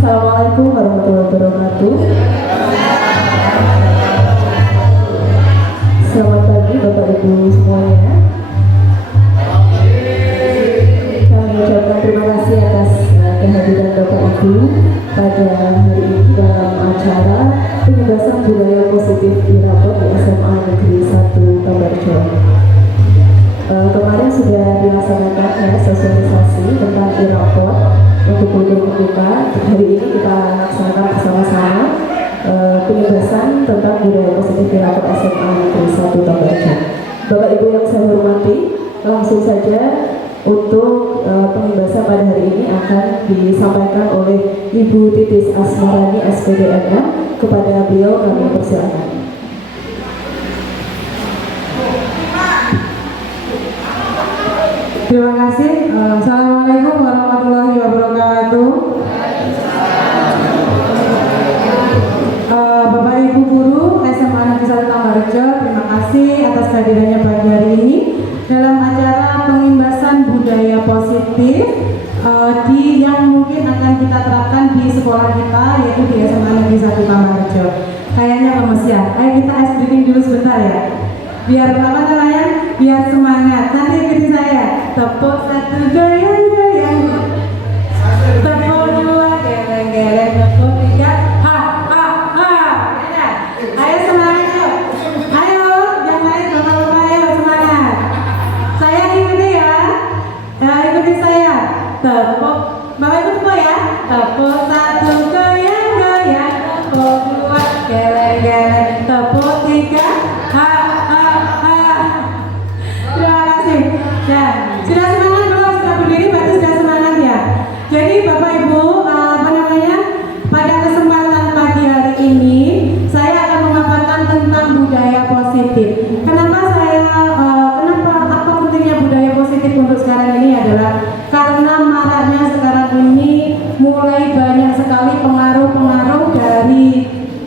Assalamualaikum warahmatullahi wabarakatuh. Selamat pagi Bapak Ibu semuanya. Kami ucapkan terima kasih atas kehadiran Bapak Ibu pada hari ini dalam acara penyebaran budaya positif Irapot di SMA Negeri 1 Tambarjo. Kemarin sudah dilaksanakan sosialisasi tentang Irapot untuk kultur membuka. Hari ini kita laksanakan bersama-sama penjelasan tentang budaya positif di Rapor SMA Negeri 1 Tambacan. Bapak Ibu yang saya hormati, langsung saja untuk pembahasan pada hari ini akan disampaikan oleh Ibu Titis Asmarani SPDMM. Kepada beliau kami persilakan. Terima kasih. Assalamualaikum warahmatullahi wabarakatuh. Bapak Ibu Guru SMA Negeri 1 Tambarjo, terima kasih atas kehadirannya pagi hari ini dalam acara pengimbasan budaya positif yang mungkin akan kita terapkan di sekolah kita, yaitu di SMA Negeri 1 Tambarjo. Kayaknya lemes ya. Ayo kita ice breaking dulu sebentar ya. Biar apa namanya? Biar semangat. Nanti ikuti saya. Tepuk satu goyang-goyang. Tepuk dua geleng-geleng. Tepuk tiga. Ha ha ha. Ayo semangat yuk. Ayo, yang lain bapak-bapak ayo semangat. Saya ikuti ya. Ikuti saya. Tepuk. Bapak ikut tepuk ya. Tepuk satu goyang-goyang. Tepuk dua geleng-geleng. Tepuk tiga. Ha ha ha. Terima kasih. Ya, sudah semangat belum? Sudah berdiri berarti sudah semangat ya. Jadi Bapak Ibu, pada kesempatan pagi hari ini saya akan memaparkan tentang budaya positif. Kenapa apa pentingnya budaya positif untuk sekarang ini adalah karena maraknya sekarang ini mulai banyak sekali pengaruh-pengaruh dari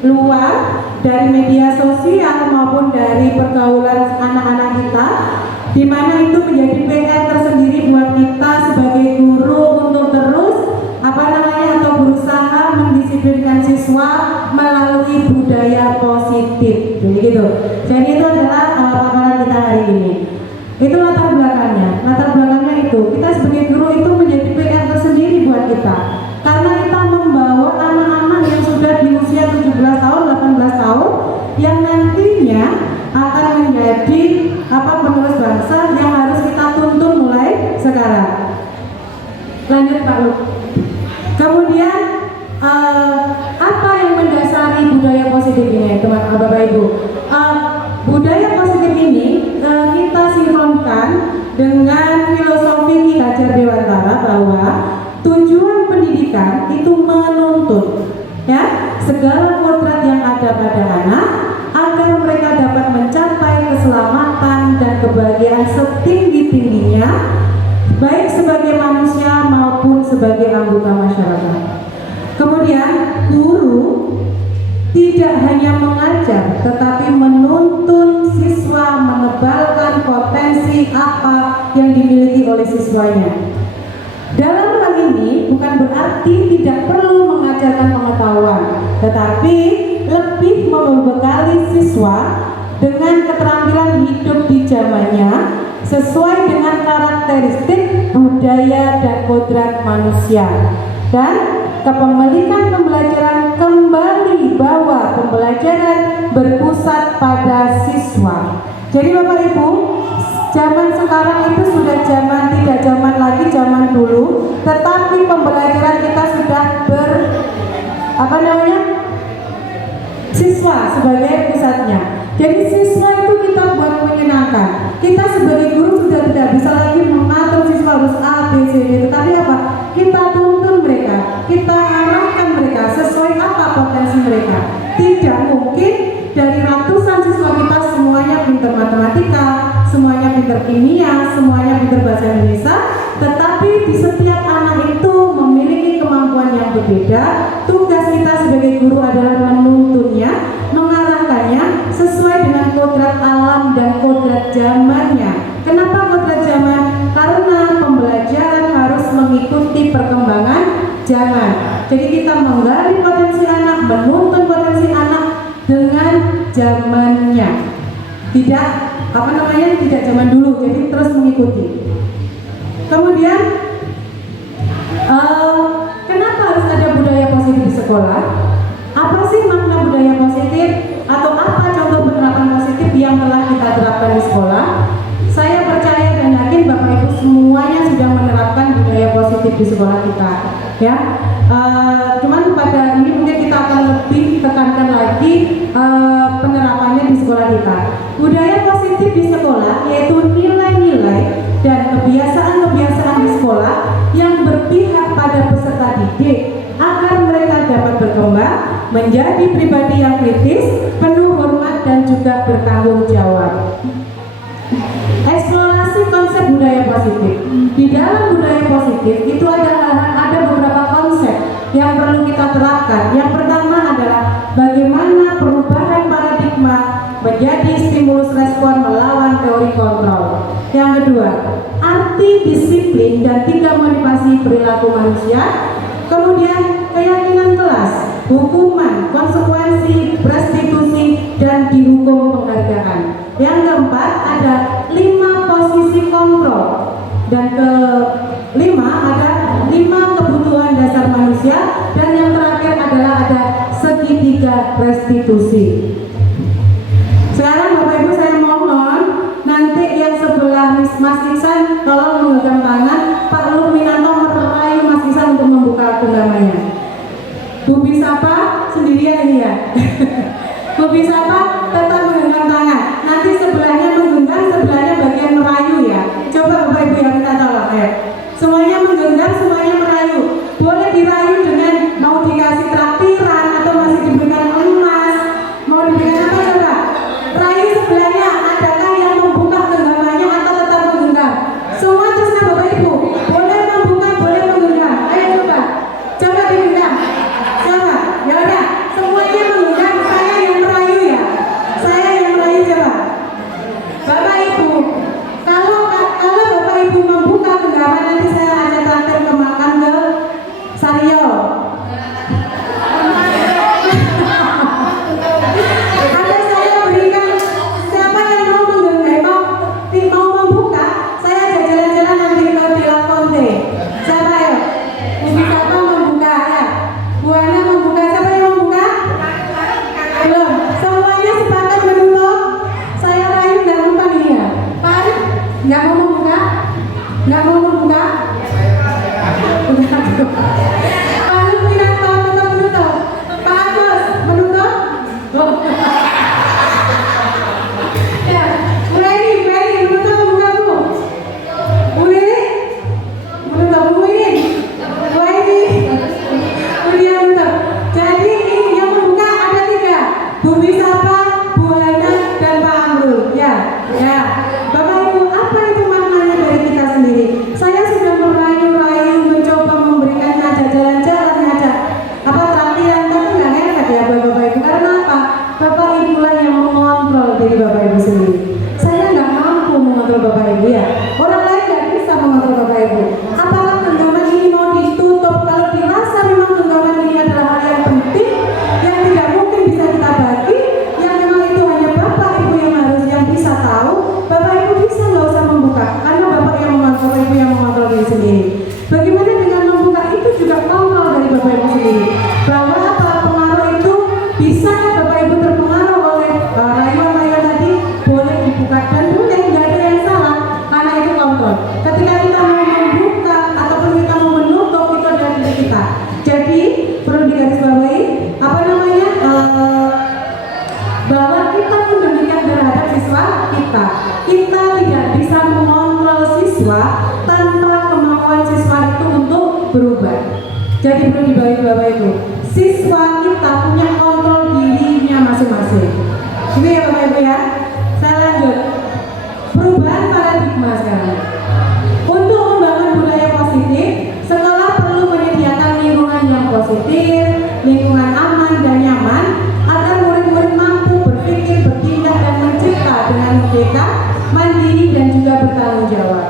luar, dari media sosial maupun dari pergaulan anak-anak kita, di mana itu menjadi PR tersendiri buat kita sebagai guru untuk terus atau berusaha mendisiplinkan siswa melalui budaya positif. Jadi gitu. Jadi itu adalah paparan kita hari ini. Itu latar belakangnya. Latar belakangnya itu kita sebagai guru itu menjadi PR tersendiri buat kita. Karena kita membawa anak-anak yang sudah di usia 17 tahun, 18 tahun yang nantinya akan menjadi penerus bangsa yang harus kita tuntun mulai sekarang. Lanjut Pak Lu. Kemudian apa yang mendasari budaya positif ini, teman-teman Bapak Ibu? Budaya positif ini kita sinkronkan dengan filosofi Ki Hajar Dewantara bahwa tujuan pendidikan itu menuntun ya segala kodrat yang ada pada anak agar mereka dapat mencapai keselamatan dan kebahagiaan setinggi-tingginya, baik sebagai manusia maupun sebagai anggota masyarakat. Kemudian guru tidak hanya mengajar, tetapi menuntun siswa menebalkan potensi apa yang dimiliki oleh siswanya. Dalam hal ini bukan berarti tidak perlu mengajarkan pengetahuan, tetapi lebih membekali siswa dengan keterampilan hidup di zamannya sesuai dengan karakteristik budaya dan kodrat manusia. Dan kepemilikan pembelajaran kembali bahwa pembelajaran berpusat pada siswa. Jadi Bapak Ibu, zaman sekarang itu sudah tidak zaman lagi zaman dulu, tetapi pembelajaran kita sudah siswa sebagai pusatnya. Jadi siswa itu kita buat menyenangkan. Kita sebagai guru sudah tidak bisa lagi mengatur siswa harus A, B, C, D. Tetapi apa? Kita tuntun mereka, kita arahkan mereka sesuai apa potensi mereka. Tidak mungkin dari ratusan siswa kita semuanya pintar matematika, semuanya pintar kimia, semuanya pintar bahasa Indonesia. Tetapi di setiap anak itu memiliki kemampuan yang berbeda. Tugas kita sebagai guru adalah menuntunnya, mengarahkannya sesuai dengan kodrat alam dan kodrat zamannya. Kenapa kodrat zaman? Karena pembelajaran harus mengikuti perkembangan zaman. Jadi kita menggali potensi anak, menuntun potensi anak dengan zamannya. Tidak tidak zaman dulu, jadi terus mengikuti. Kemudian kenapa harus ada budaya positif di sekolah? Apa sih makna budaya positif atau apa contoh penerapan positif yang telah kita terapkan di sekolah? Saya percaya dan yakin Bapak Ibu semuanya sudah menerapkan budaya positif di sekolah kita, ya. Cuman pada ini mungkin kita akan lebih tekankan penerapannya di sekolah kita. Budaya positif di sekolah yaitu nilai-nilai dan kebiasaan-kebiasaan di sekolah yang berpihak pada peserta didik agar mereka dapat berkembang menjadi pribadi yang kritis, penuh hormat dan juga bertanggung jawab. Eksplorasi konsep budaya positif. Di dalam budaya positif itu ada beberapa konsep yang perlu kita terapkan. Yang pertama adalah bagaimana perubahan paradigma menjadi stimulus respon melawan teori kontrol. Yang kedua, arti disiplin dan 3 motivasi perilaku manusia. Kemudian keyakinan kelas, hukuman, konsekuensi, restitusi, dan dihukum penghargaan. Yang keempat ada 5 posisi kontrol. Dan kelima ada 5 kebutuhan dasar manusia. Dan yang terakhir adalah ada segitiga restitusi. Sekarang Bapak Ibu saya mohon nanti yang sebelah Mas Iksan tolong menggenggam tangan Pak Lukminanto merayu Mas Iksan untuk membuka genggamannya. Bu Bisapa sendirian ini ya. Bu Bisapa tetap menggenggam tangan. Nanti sebelahnya menggenggam, sebelahnya bagian merayu ya. Coba Bapak Ibu yang kita tolong ya. Semuanya menggenggam, semuanya merayu. Boleh dirayu dengan mau dikasih traktiran atau masih diberikan emas, mau diberikan apa coba? Rayu sebelahnya, adakah yang membuka genggamannya atau tetap menggenggam? Semua terserah Bapak Ibu. Boleh membuka, boleh menggenggam. Ayo coba, coba digenggam. Coba, ya udah, semuanya menggenggam. Saya yang merayu ya. Saya yang merayu coba. Bapak Ibu, kalau Bapak Ibu membuka genggaman nanti saya ajak traktir ke makan ke Sario. Ada saya berikan siapa yang mau menggenggam mau membuka, saya ajak jalan-jalan nanti ke Dela Fonte. Siapa ya? Bumi siapa membuka ya? Bu Ana membuka, siapa yang membuka? Belum. Semuanya sepakat menutup. Saya rayu nggak lupa nih ya. Pak Arif nggak mau membuka? Nggak mau membuka? Pak Lukminanto tetap menutup. Pak Agus menutup? Ya, Bu Eni menutup membuka Bu. Bu Lili menutup, Bu Winin, Bu Eni, Bu Dia menutup. Jadi ini yang membuka ada 3, Bu Bisapa, Bu Hana, dan Pak Amrul. Ya. Bapak Ibu, apa itu maknanya dari kita sendiri? Saya sudah merayu-rayu, mencoba memberikan ngajak jalan-jalan, ngajak apa traktiran, tapi nggak enak ya buat Bapak Ibu. Karena apa? Bapak Ibu lah yang mengontrol diri Bapak Ibu sendiri. Saya nggak mampu mengontrol Bapak Ibu ya. Orang lain nggak bisa mengontrol Bapak Ibu. Apakah genggaman ini mau ditutup? Kalau dirasa memang genggaman ini adalah hal yang penting, yang tidak mungkin bisa kita bagi, yang memang itu hanya Bapak Ibu yang bisa tahu, Bapak Ibu bisa nggak usah membuka, karena Bapak Ibu yang mengontrol diri sendiri. Bagaimana dengan membuka itu juga kontrol dari Bapak Ibu sendiri. Bahwa apa pengaruh itu bisa Bapak Ibu terpengaruh oleh rayuan-rayuan tadi, boleh dibuka dan boleh, nggak ada yang salah karena itu kontrol. Ketika kita mau membuka ataupun kita mau menutup itu adalah diri kita. Jadi perlu digarisbawahi apa namanya bahwa kita memberikan terhadap siswa kita. Kita tidak bisa mengontrol siswa tanpa kemauan siswa itu untuk berubah. Jadi perlu dibagi Bapak Ibu. Siswa kita punya kontrol dirinya masing-masing. Gitu ya Bapak Ibu ya. Saya lanjut. Perubahan paradigma sekarang. Untuk membangun budaya positif, sekolah perlu menyediakan lingkungan yang positif, lingkungan aman dan nyaman agar murid-murid mampu berpikir, bertindak dan mencipta dengan merdeka, mandiri dan juga bertanggung jawab.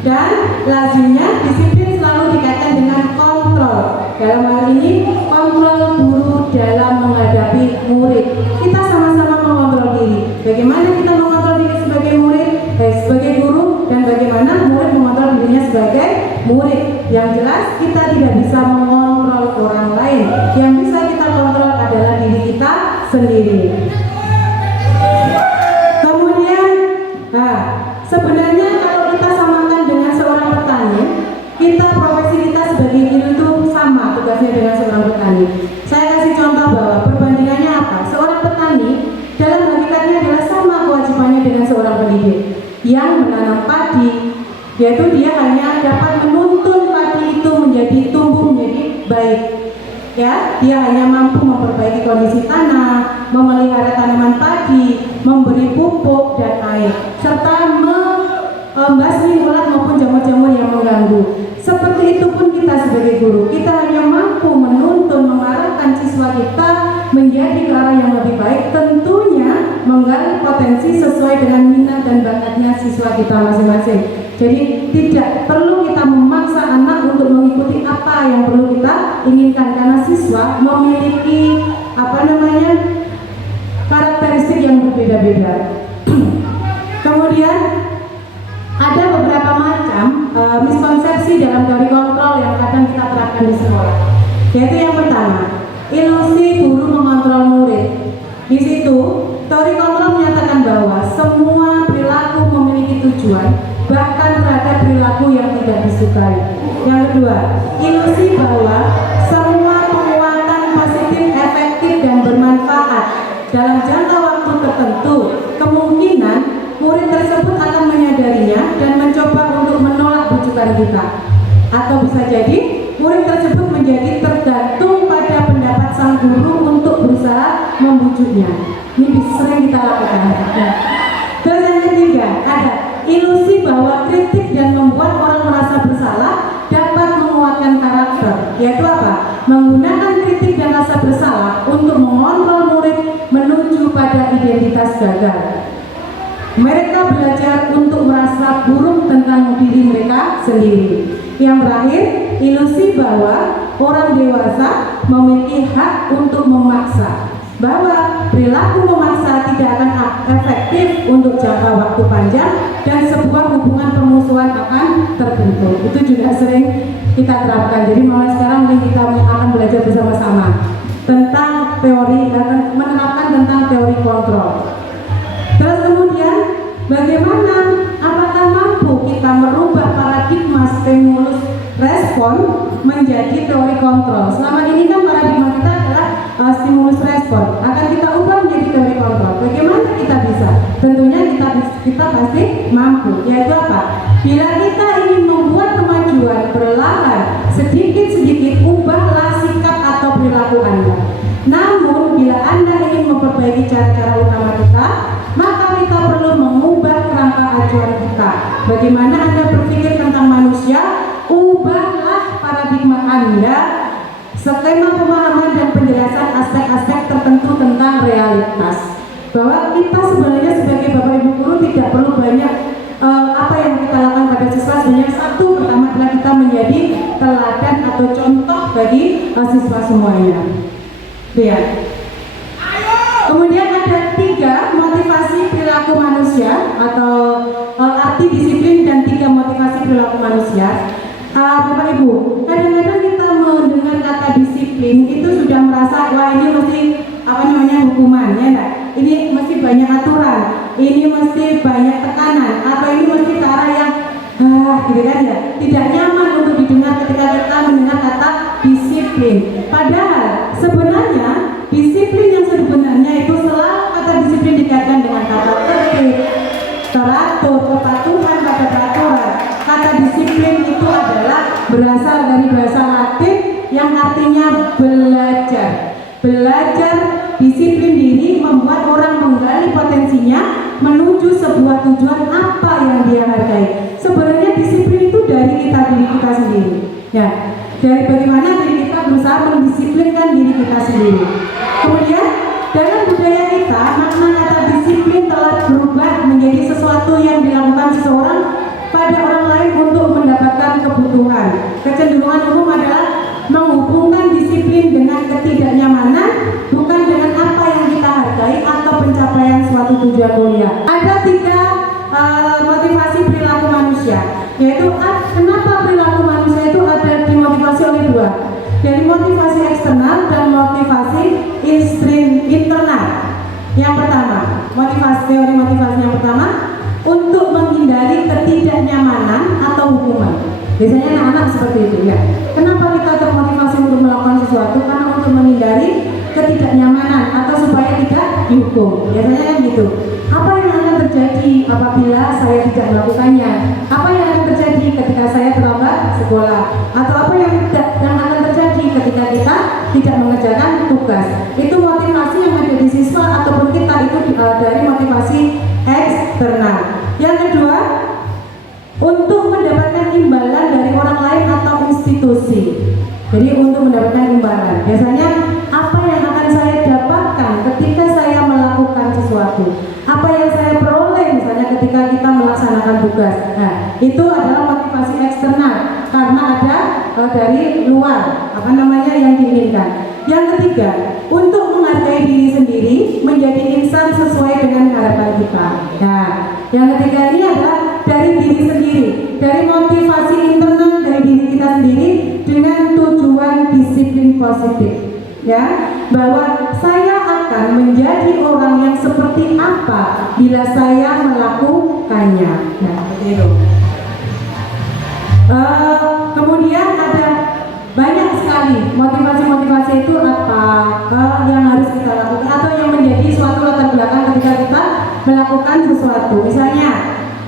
Dan lazimnya disiplin selalu dikaitkan dengan kontrol. Dalam hal ini kontrol guru dalam menghadapi murid. Kita sama-sama mengontrol diri. Bagaimana kita mengontrol diri sebagai murid, sebagai guru, dan bagaimana murid mengontrol dirinya sebagai murid. Yang jelas kita tidak bisa mengontrol orang lain. Yang bisa kita kontrol adalah diri kita sendiri. Kemudian, sebenarnya kalau kita samakan dengan seorang petani, kita profesi kita sebagai guru itu sama tugasnya dengan seorang petani. Saya kasih contoh bahwa perbandingannya apa? Seorang petani padi, yaitu dia hanya dapat menuntun padi itu menjadi tumbuh menjadi baik. Ya, dia hanya mampu memperbaiki kondisi tanah, memelihara tanaman padi, memberi pupuk dan air, serta membasmi ulat maupun jamur-jamur yang mengganggu. Seperti itu pun kita sebagai guru, kita hanya mampu menuntun, mengarahkan siswa kita menjadi ke arah yang lebih baik, tentunya menggali potensi sesuai dengan minat dan bakatnya siswa kita masing-masing. Jadi tidak perlu kita memaksa anak untuk mengikuti apa yang perlu kita inginkan, karena siswa memiliki karakteristik yang berbeda-beda. Kemudian ada beberapa macam miskonsepsi dalam teori kontrol yang kadang kita terapkan di sekolah. Yaitu yang pertama, ilusi guru mengontrol murid. Di situ teori kontrol menyatakan bahwa semua perilaku memiliki tujuan, bahkan terhadap perilaku yang tidak disukai. Yang kedua, ilusi bahwa semua penguatan positif, efektif dan bermanfaat dalam jangka waktu tertentu, kemungkinan murid tersebut akan menyadarinya dan mencoba untuk menolak bujukan kita. Atau bisa jadi murid tersebut menjadi tergantung pada pendapat sang guru untuk berusaha membujuknya. Ini sering kita lakukan. Terus yang ketiga, ada ilusi bahwa kritik dan membuat orang merasa bersalah dapat menguatkan karakter. Yaitu apa? Menggunakan kritik dan rasa bersalah untuk mengontrol murid menuju pada identitas gagal. Mereka belajar untuk merasa buruk tentang diri mereka sendiri. Yang terakhir, ilusi bahwa orang dewasa memiliki hak untuk memaksa, bahwa perilaku memaksa tidak akan efektif untuk jangka waktu panjang dan sebuah hubungan permusuhan akan terbentuk. Itu juga sering kita terapkan. Jadi mulai sekarang mungkin kita akan belajar bersama-sama tentang teori, menerapkan tentang teori kontrol. Terus kemudian bagaimana, apakah mampu kita merubah paradigma stimulus respon menjadi teori kontrol? Selama ini kan paradigma kita adalah stimulus respon, akan kita ubah menjadi teori kontrol. Bagaimana kita bisa? Tentunya kita pasti mampu. Yaitu apa? Bila kita ingin membuat kemajuan perlahan, sedikit-sedikit ubahlah sikap atau perilaku Anda. Namun bila Anda ingin memperbaiki cara-cara utama kita, maka kita perlu mengubah kerangka acuan kita. Bagaimana Anda berpikir tentang manusia, ubahlah paradigma Anda, skema pemahaman dan penjelasan aspek-aspek tertentu tentang realitas. Bahwa kita sebenarnya sebagai Bapak Ibu Guru tidak perlu banyak apa yang kita lakukan pada siswa. Sebenarnya satu, pertama adalah kita menjadi teladan atau contoh bagi siswa semuanya. Ya. Kemudian ada 3 motivasi perilaku manusia atau arti disiplin dan 3 motivasi perilaku manusia. Bapak Ibu, kadang-kadang kita mendengar kata disiplin itu sudah merasa wah ini mesti hukuman, ya enggak? Ini mesti banyak aturan, ini mesti banyak tekanan, atau ini mesti ke arah yang gitu kan ya, tidak nyaman untuk didengar ketika kita mendengar kata disiplin. Padahal sebenarnya disiplin yang sebenarnya itu selalu kata disiplin dikaitkan dengan kata tertib, teratur, kepatuhan pada peraturan. Kata disiplin itu adalah berasal dari bahasa Latin yang artinya belajar. Belajar disiplin diri membuat orang menggali potensinya menuju sebuah tujuan apa yang dia hargai. Sebenarnya disiplin itu dari diri kita sendiri. Ya, dari bagaimana diri kita berusaha mendisiplinkan diri kita sendiri. Kemudian dalam budaya kita, makna kata disiplin telah berubah menjadi sesuatu yang dilakukan seseorang pada orang lain untuk mendapatkan kebutuhan. Kecenderungan umum adalah menghubungkan disiplin dengan ketidaknyamanan, bukan dengan apa yang kita hargai atau pencapaian suatu tujuan mulia. Ada 3 motivasi perilaku manusia, yaitu kenapa perilaku manusia itu ada dimotivasi oleh 2, dari motivasi eksternal dan motivasi internal. Yang pertama, teori motivasi yang pertama, untuk menghindari ketidaknyamanan atau hukuman. Biasanya anak-anak seperti itu ya. Kenapa kita termotivasi untuk melakukan sesuatu? Karena untuk menghindari ketidaknyamanan atau supaya tidak dihukum. Biasanya kan gitu. Apa yang akan terjadi apabila saya tidak melakukannya? Apa yang akan terjadi ketika saya terlambat sekolah? Atau apa yang akan terjadi ketika kita tidak mengerjakan tugas? Itu motivasi yang ada di siswa ataupun kita itu dari motivasi eksternal. Yang kedua, untuk mendapatkan imbalan dari orang lain atau institusi. Jadi untuk mendapatkan imbalan, biasanya apa yang akan saya dapatkan ketika saya melakukan sesuatu? Apa yang saya peroleh misalnya ketika kita melaksanakan tugas? Nah, itu adalah motivasi eksternal karena ada dari luar yang diinginkan. Yang ketiga, untuk menghargai diri sendiri, menjadi insan sesuai dengan harapan kita. Nah, yang ketiga ini adalah dari diri sendiri, dari motivasi internal dari diri kita sendiri dengan tujuan disiplin positif. Ya, bahwa saya akan menjadi orang yang seperti apa bila saya melakukannya. Nah, seperti itu. Kemudian ada banyak sekali motivasi-motivasi itu apa yang harus kita lakukan atau yang menjadi suatu latar belakang ketika kita melakukan sesuatu. Misalnya,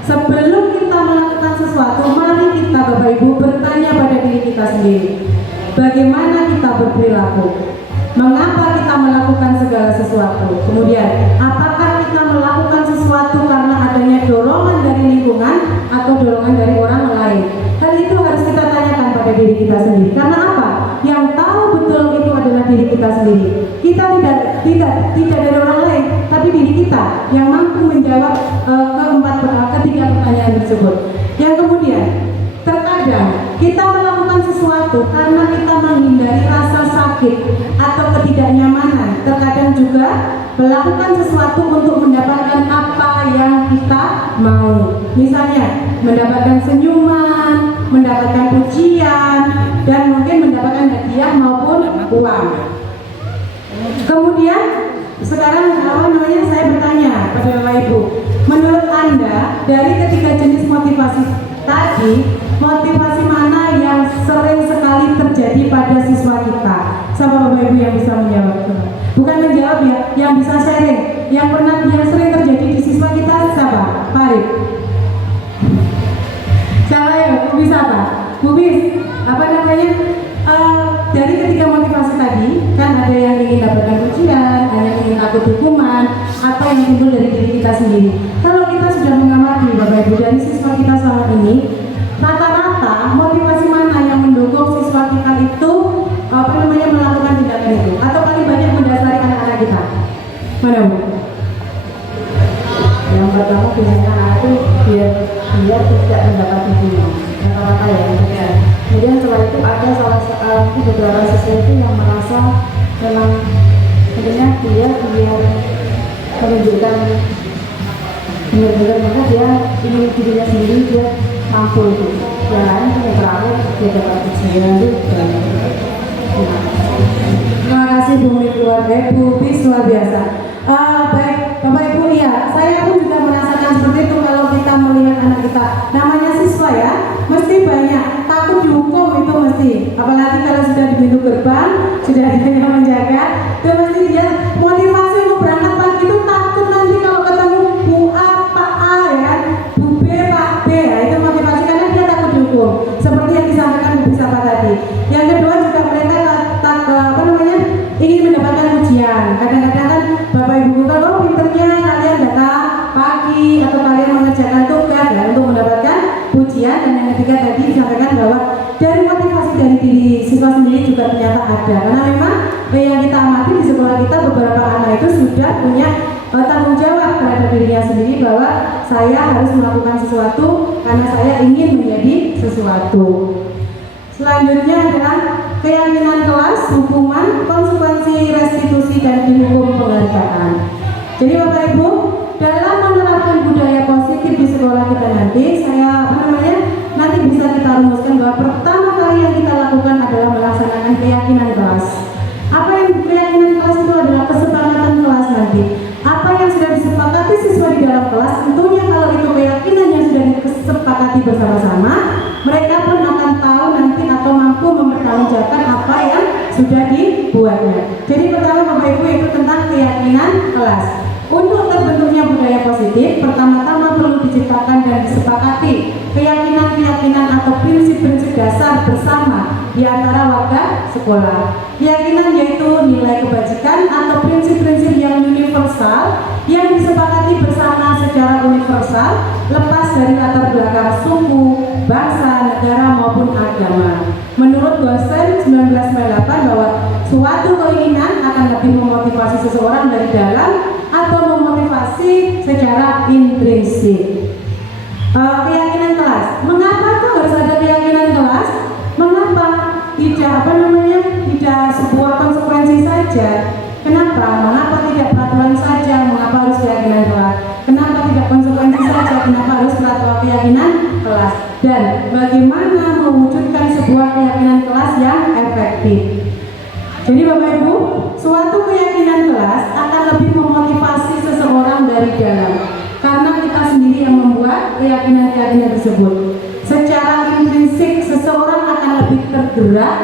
sebelum kita melakukan sesuatu, mari kita Bapak Ibu bertanya pada diri kita sendiri, bagaimana kita berperilaku, mengapa kita melakukan segala sesuatu. Kemudian, apakah kita melakukan sesuatu karena adanya dorongan dari lingkungan atau dorongan dari orang lain. Hal itu harus kita tanyakan pada diri kita sendiri. Karena apa? Yang tahu betul itu adalah diri kita sendiri. Kita tidak dari orang lain, tapi diri kita yang mampu menjawab ketiga pertanyaan tersebut. Yang kemudian, terkadang kita melakukan sesuatu karena kita menghindari rasa sakit atau ketidaknyamanan. Terkadang juga melakukan sesuatu untuk mendapatkan apa yang kita mau. Misalnya, mendapatkan senyuman, mendapatkan pujian, dan mungkin mendapatkan hadiah maupun uang. Kemudian sekarang saya bertanya pada Bapak Ibu, menurut Anda dari ketiga jenis motivasi tadi, motivasi mana yang sering sekali terjadi pada siswa kita? Sama Bapak Ibu yang bisa menjawab? Bukan menjawab ya, yang bisa sharing, yang sering terjadi di siswa kita siapa? Farid. Siapa ya? Bu Bis apa? Bu Bis, dari ketiga motivasi tadi, kan ada yang ingin dapatkan pujian, ada yang ingin takut hukuman, atau yang timbul dari diri kita sendiri. Kalau kita sudah mengamati Bapak Ibu dari siswa kita selama ini, rata-rata motivasi mana yang mendukung siswa kita itu melakukan tindakan itu, atau paling banyak mendasari anak-anak kita? Mana Bu? Yang pertama biasanya aku biar dia tidak mendapat hukuman, rata-rata ya. Kemudian setelah itu ada beberapa siswa itu yang merasa memang sebenarnya dia biar menunjukkan benar-benar maka dia ingin dirinya sendiri, dia mampu itu. Yang lain punya terakhir dia dapat ujian itu. Terima kasih Bu keluarga Bu Bis, luar biasa. Baik Bapak Ibu, ya saya pun juga merasakan seperti itu kalau kita melihat anak kita. Namanya siswa ya, mesti banyak takut dihukum itu mesti. Apalagi kalau sudah di pintu gerbang, sudah ada yang menjaga, itu mesti dia motivasi untuk berangkat pagi itu takut nanti kalau ketemu Bu A, Pak A ya kan, Bu B, Pak B ya, itu motivasi karena dia takut dihukum. Seperti yang disampaikan Bu Bis tadi. Yang kedua juga mereka ingin mendapatkan ujian. Kadang-kadang kan Bapak Ibu kalau pinternya kalian datang pagi atau kalian mengerjakan tugas ya, untuk mendapatkan pujian. Dan yang ketiga tadi disampaikan bahwa dari motivasi dari diri siswa sendiri juga ternyata ada, karena memang yang kita amati di sekolah kita beberapa anak itu sudah punya tanggung jawab terhadap dirinya sendiri bahwa saya harus melakukan sesuatu karena saya ingin menjadi sesuatu. Selanjutnya adalah keyakinan kelas, hukuman, konsekuensi, restitusi, dan dihukum penghargaan. Jadi Bapak Ibu, dalam menerapkan budaya positif di sekolah kita nanti, nanti bisa kita rumuskan bahwa pertama kali yang kita lakukan adalah melaksanakan keyakinan kelas. Apa yang keyakinan kelas itu adalah kesepakatan kelas nanti. Apa yang sudah disepakati siswa di dalam kelas, tentunya kalau itu keyakinan yang sudah disepakati bersama-sama, mereka pun akan tahu nanti atau mampu mempertanggungjawabkan apa yang sudah dibuatnya. Jadi pertama Bapak Ibu itu tentang keyakinan kelas. Untuk terbentuknya terwujudnya budaya positif, pertama-tama perlu diciptakan dan disepakati keyakinan-keyakinan atau prinsip-prinsip dasar bersama di antara warga sekolah. Keyakinan yaitu nilai kebajikan atau prinsip-prinsip yang universal yang disepakati bersama secara universal, lepas dari latar belakang suku, bangsa, negara maupun agama. Menurut dosen 1998 bahwa suatu keinginan akan lebih memotivasi seseorang dari dalam atau memotivasi secara intrinsik. Keyakinan kelas. Mengapa tuh harus ada keyakinan kelas? Mengapa tidak sebuah konsekuensi saja? Kenapa? Mengapa tidak peraturan saja? Mengapa harus keyakinan kelas? Kenapa tidak konsekuensi saja? Kenapa harus peraturan keyakinan kelas? Dan bagaimana mewujudkan sebuah keyakinan kelas yang efektif? Jadi Bapak Ibu, suatu keyakinan kelas akan lebih memotivasi seseorang dari dalam, karena kita sendiri yang membuat keyakinan-keyakinan tersebut. Secara intrinsik seseorang akan lebih tergerak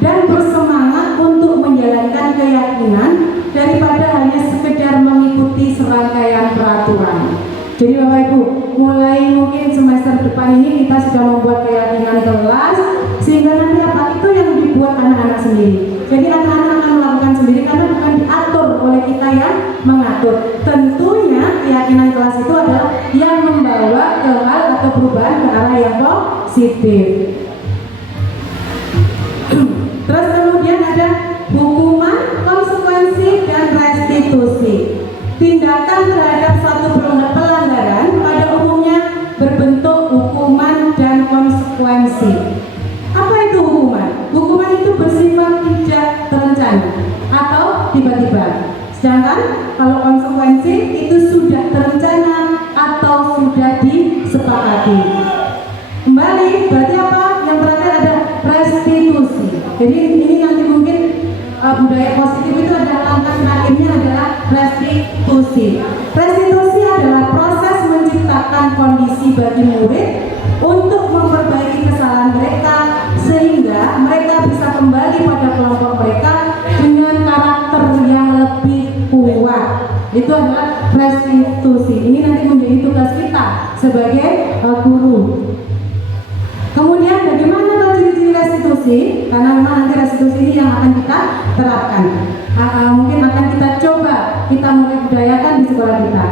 dan bersemangat untuk menjalankan keyakinan daripada hanya sekedar mengikuti serangkaian peraturan. Jadi Bapak Ibu, mulai mungkin semester depan ini kita sudah membuat keyakinan kelas, sehingga nanti apa itu yang dibuat anak-anak sendiri. Jadi anak-anak akan melakukan sendiri karena bukan diatur oleh kita yang mengatur. Tentunya keyakinan kelas itu adalah yang membawa ke hal atau perubahan ke arah yang positif. Terus kemudian ada hukuman, konsekuensi, dan restitusi. Tindakan terhadap suatu pelanggaran pada umumnya berbentuk hukuman dan konsekuensi. Apa itu hukuman? Hukuman itu bersifat tidak terencana atau tiba-tiba. Sedangkan kalau konsekuensi itu sudah terencana atau sudah disepakati. Kembali, berarti apa? Yang terakhir ada restitusi. Jadi ini nanti mungkin budaya positif itu ada langkah terakhirnya adalah restitusi. Restitusi adalah proses menciptakan kondisi bagi murid untuk memperbaiki kesalahan mereka sehingga mereka bisa kembali pada kelompok mereka dengan karakter yang lebih kuat. Itu adalah restitusi. Ini nanti menjadi tugas kita sebagai guru. Kemudian bagaimana tahu ciri-ciri restitusi? Karena memang nanti restitusi ini yang akan kita terapkan. Mungkin akan kita coba, kita mulai budayakan di sekolah kita.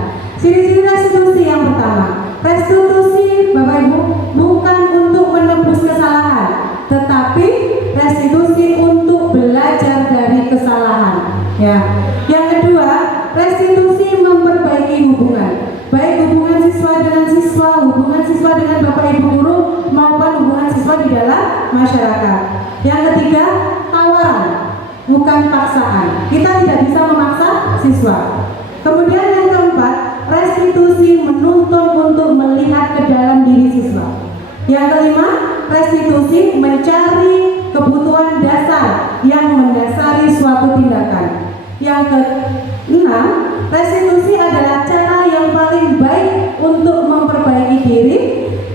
Ciri-ciri restitusi yang pertama, restitusi Bapak Ibu bukan untuk menebus kesalahan, tetapi restitusi untuk belajar dari kesalahan. Ya. Yang kedua, restitusi memperbaiki hubungan, baik hubungan siswa dengan siswa, hubungan siswa dengan Bapak Ibu guru, maupun hubungan siswa di dalam masyarakat. Yang ketiga, tawaran, bukan paksaan. Kita tidak bisa memaksa siswa. Kemudian yang keempat, restitusi menuntun untuk melihat ke dalam diri siswa. Yang kelima, restitusi mencari kebutuhan dasar yang mendasari suatu tindakan. Yang keenam, restitusi adalah cara yang paling baik untuk memperbaiki diri.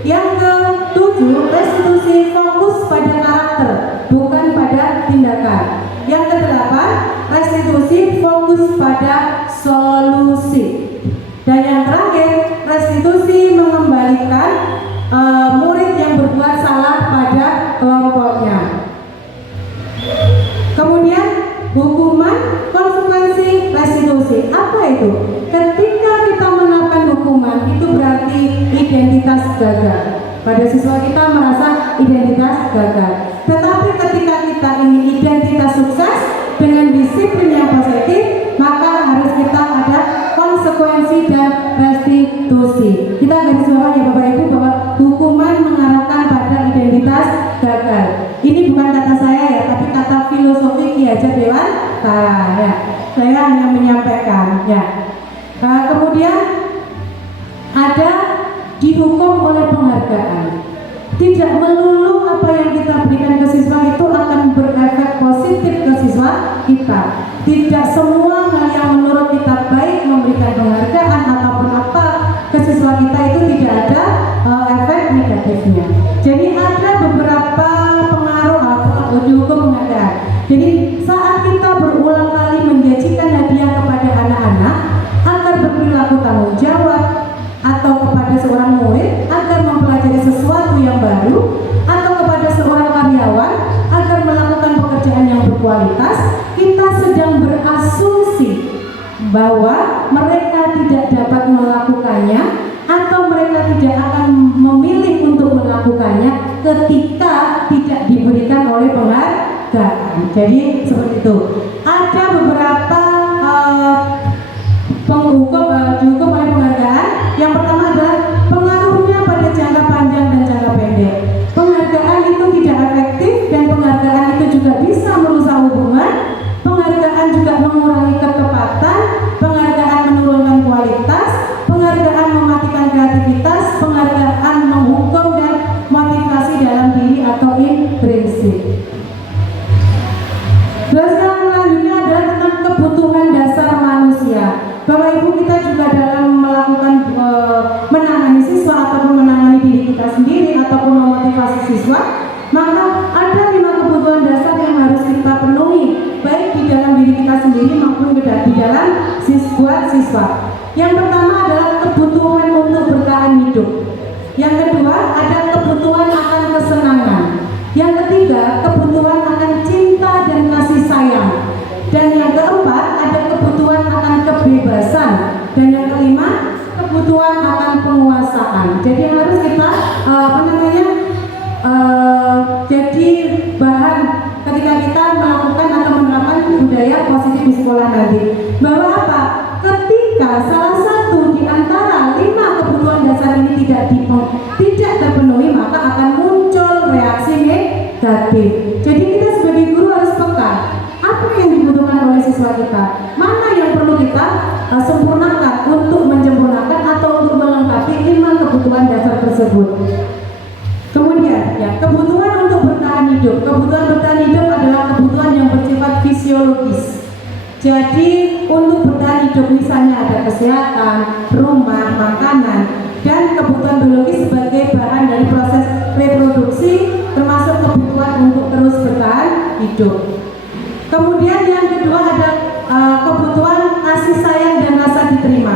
Yang ketujuh, restitusi fokus pada karakter, bukan pada tindakan. Yang kedelapan, restitusi fokus pada solusi. Dan yang terakhir, restitusi mengembalikan murid yang berbuat salah pada kelompoknya. Kemudian hukuman, konsekuensi, restitusi. Apa itu? Ketika kita menerapkan hukuman, itu berarti identitas gagal. Pada siswa kita merasa identitas gagal. Tetapi ketika kita ingin identitas sukses dengan disiplin yang positif, maka harus kita ada konsekuensi dan restitusi. Kita garis bawah ya Bapak Ibu bahwa hukuman mengarahkan pada identitas gagal. Ini bukan kata saya ya, tapi kata filosofi Ki Hajar Dewantara. Ya, saya hanya menyampaikan. Ya. Kemudian ada dihukum oleh penghargaan. Tidak melulu apa yang kita berikan ke siswa itu akan berefek positif ke siswa kita. Tidak semua hal yang menurut kita baik memberikan penghargaan ataupun apa ke siswa kita itu tidak ada efek negatifnya. Jadi ada beberapa pengaruh dihukum penghargaan. Jadi saat kita berulang kali menjanjikan hadiah kepada anak-anak agar berperilaku perilaku tanggung jawab, atau kepada seorang murid agar mempelajari sesuatu yang baru, atau kepada seorang karyawan agar melakukan pekerjaan yang berkualitas, kita sedang berasumsi bahwa mereka tidak dapat melakukannya atau mereka tidak akan memilih untuk melakukannya ketika tidak diberikan oleh penghargaan. Jadi seperti itu. Ada beberapa dihukum oleh penghargaan. Yang pertama adalah pengaruhnya pada jangka panjang dan jangka pendek. Penghargaan itu tidak efektif dan penghargaan itu juga bisa merusak hubungan. Penghargaan juga mengurangi ketepatan, penghargaan menurunkan kualitas, penghargaan mematikan kreativitas, penghargaan menghukum dan motivasi dalam diri atau intrinsik. Terus selanjutnya adalah tentang kebutuhan dasar manusia. Bapak Ibu, kita juga dalam melakukan menangani siswa ataupun menangani diri kita sendiri ataupun memotivasi siswa, maka ada 5 kebutuhan dasar yang harus kita penuhi, baik di dalam diri kita sendiri maupun di dalam siswa. Yang pertama adalah kebutuhan untuk bertahan hidup. Yang kedua ada kebutuhan akan kesenangan. Yang ketiga kebutuhan akan cinta dan kasih sayang. Dan yang keempat ada kebutuhan akan kebebasan. Dan yang kelima kebutuhan akan penguasaan. Jadi harus kita jadi bahan ketika kita melakukan atau menerapkan budaya positif di sekolah nanti. Bahwa apa? Ketika salah satu di antara 5 kebutuhan dasar ini tidak terpenuhi, maka akan muncul reaksi negatif. Jadi kita sebagai guru harus peka. Apa yang dibutuhkan oleh siswa kita? Mana yang perlu kita sempurnakan untuk menyempurnakan atau untuk melengkapi 5 kebutuhan dasar tersebut. Kemudian ya, kebutuhan untuk bertahan hidup. Kebutuhan bertahan hidup adalah kebutuhan yang bersifat fisiologis. Jadi untuk bertahan hidup misalnya ada kesehatan, rumah, makanan, dan kebutuhan biologis sebagai bahan dari proses reproduksi, termasuk kebutuhan untuk terus bertahan hidup. Kemudian yang kedua ada kebutuhan kasih sayang dan rasa diterima.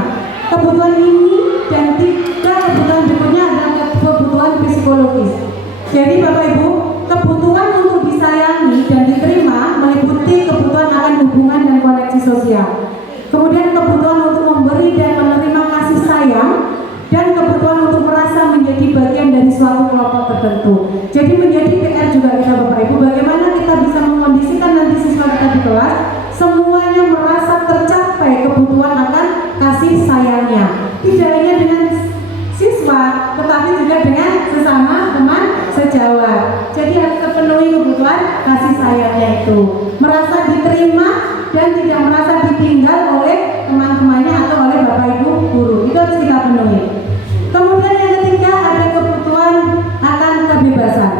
Kebutuhan ini dan 3 kebutuhan berikutnya adalah kebutuhan psikologis. Jadi Bapak Ibu, kebutuhan untuk disayangi dan diterima meliputi kebutuhan akan hubungan dan koneksi sosial. Kemudian kebutuhan untuk memberi dan menerima kasih sayang, dan kebutuhan untuk merasa menjadi bagian dari suatu kelompok tertentu. Jadi menjadi PR juga kita Bapak Ibu, bagaimana kita bisa mengkondisikan nanti siswa kita di kelas semuanya merasa tercapai kebutuhan akan kasih sayangnya. Tidak hanya dengan siswa, tetapi juga dengan sesama teman sejawat. Jadi harus terpenuhi kebutuhan kasih sayangnya itu, merasa diterima dan tidak merasa ditinggal oleh teman-temannya atau oleh Bapak Ibu guru. Itu harus kita penuhi. Kemudian yang ketiga ada kebutuhan akan kebebasan.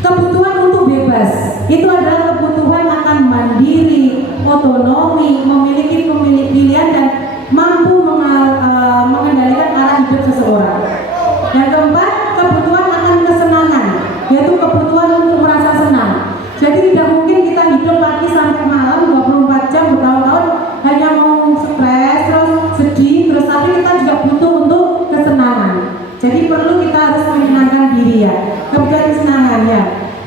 Kebutuhan untuk bebas itu adalah kebutuhan akan mandiri, otonomi, memiliki pilihan dan mampu mengendalikan arah hidup seseorang. Yang keempat, kebutuhan akan kesenangan, yaitu kebutuhan untuk merasa senang. Jadi tidak mungkin kita hidup pagi sampai malam 24 jam bertahun-tahun hanya mau stres, terus sedih, terus tapi kita juga butuh untuk kesenangan. Jadi perlu kita harus menyenangkan diri ya. Kebutuhan kesenangan ya,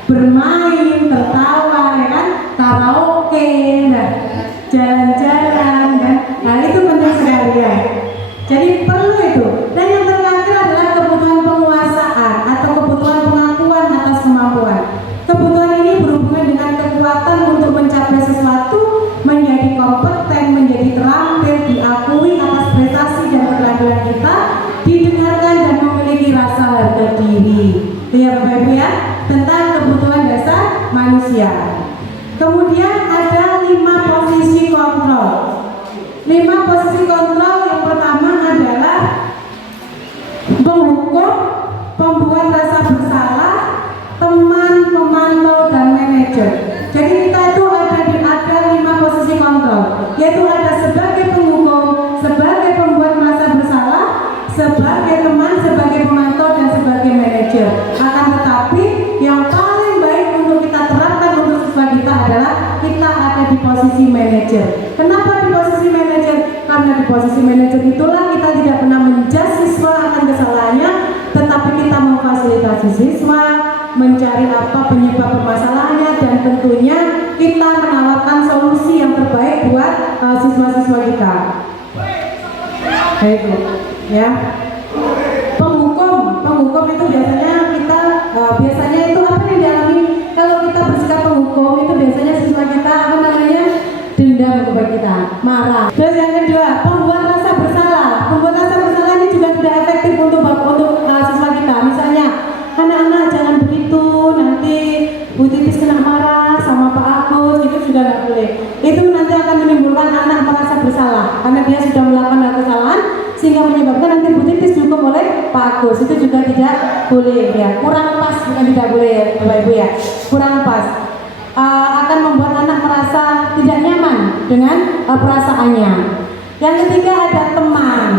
bermain, tertawa, ya kan, karaoke, jalan-jalan, kan. Nah itu penting sekali ya. Jadi perlu itu. Dan yang terakhir adalah kebutuhan penguasaan atau kebutuhan pengakuan atas kemampuan. Kebutuhan ini berhubungan dengan kekuatan untuk mencapai sesuatu, menjadi kompeten, menjadi terampil, diakui atas prestasi dan keterampilan kita, didengarkan dan memiliki rasa harga diri. Itu ya Bapak Ibu ya, tentang kebutuhan dasar manusia. Kemudian ada 5 posisi kontrol. 5 posisi kontrol yang pertama adalah penghukum, pembuat rasa bersalah, teman, pemantau, dan manajer. Jadi kita itu ada 5 posisi kontrol, yaitu ada sebagai penghukum, sebagai pembuat merasa bersalah, sebagai teman, sebagai pemantau, dan sebagai manajer. Akan tetapi yang paling baik untuk kita terapkan untuk siswa kita adalah kita ada di posisi manajer. Kenapa di posisi manajer? Karena di posisi manajer itulah kita tidak pernah menjudge siswa akan kesalahannya, tetapi kita memfasilitasi siswa, mencari apa penyebab permasalahannya, dan tentunya kita menawarkan solusi yang terbaik buat siswa-siswa kita. Itu ya. Penghukum itu biasanya kita biasanya itu apa yang dialami kalau kita bersikap penghukum itu biasanya siswa kita apa namanya dendam kepada kita, marah. Terus yang kedua, pembuat rasa bersalah. Pembuat rasa bersalah ini juga tidak efektif untuk siswa kita. Misalnya, anak-anak jangan begitu, nanti Bu Titis kena marah sama Pak Agus, itu juga nggak boleh. Itu nanti akan menimbulkan anak merasa bersalah karena dia sudah melakukan kesalahan sehingga menyebabkan nanti Bu Titis dihukum oleh Pak Agus. Itu juga tidak boleh ya, kurang pas, bukan tidak boleh ya Bapak Ibu ya, kurang pas. Akan membuat anak merasa tidak nyaman dengan perasaannya. Yang ketiga ada teman.